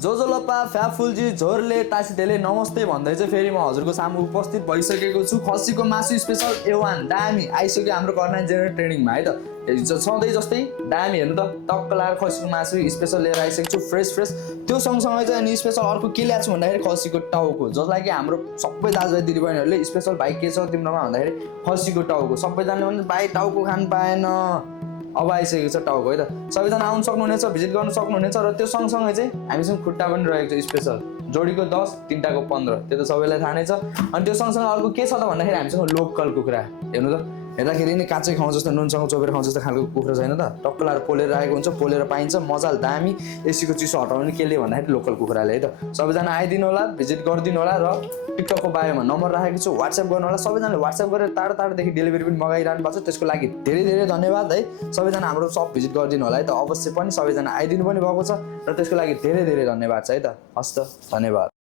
जोजोलप्पा फ्याफुलजी झोरले तासितेले नमस्ते भन्दै चाहिँ फेरि म हजुरको सामु उपस्थित भइसकेको छु। खसीको मासु स्पेसल A1 दामी आइसक्यो हाम्रो कर्णाली जेनरल ट्रेनिङमा है त। सधैँ जस्तै दामी हेर्नु त टक्क लाएर खसीको मासु स्पेसल लिएर आइसकेको छु फ्रेस। त्यो सँगसँगै चाहिँ अनि स्पेसल अर्को के ल्याएको छु भन्दाखेरि खसीको टाउको, जसलाई कि हाम्रो सबै दाजुभाइ दिदीबहिनीहरूले स्पेसल भाइ के छ तिम्रोमा भन्दाखेरि खसीको टाउको। सबैजनाले भने भाइ टाउको खानु पाएन, अब आइसकेको छ टाउको है त। सबैजना आउनु सक्नुहुनेछ, भिजिट गर्नु सक्नुहुनेछ। र त्यो सँगसँगै चाहिँ हामीसँग खुट्टा पनि रहेको छ स्पेसल, जोडीको 10 तिनटाको 15, त्यो त सबैलाई थाहा नै छ। अनि त्यो सँगसँगै अर्को के छ त भन्दाखेरि हामीसँग लोकल कुखुरा, हेर्नु त हेर्दाखेरि नि काँचै खाउँ जस्तो नुनसँग चोपेर खाउँ जस्तो खालको कुखुरा छैन त, टक्क लाएर पोलेर राखेको हुन्छ, पोलेर पाइन्छ मजाले दामी। एसीको चिसो हटाउने केले भन्दाखेरि लोकल कुखुराले है त। सबैजना आइदिनु होला, भिजिट गरिदिनु होला। र टिकटकको बायोमा नम्बर राखेको छु, व्हाट्सएप गर्नु होला। सबैजनाले व्हाट्सएप गरेर टाढोदेखि डेलिभरी पनि मगाइरहनु भएको छ, त्यसको लागि धेरै धन्यवाद है। सबैजना हाम्रो सप भिजिट गरिदिनु होला है त, अवश्य पनि सबैजना आइदिनु पनि भएको छ र त्यसको लागि धेरै धन्यवाद छ है त। हस् त, धन्यवाद।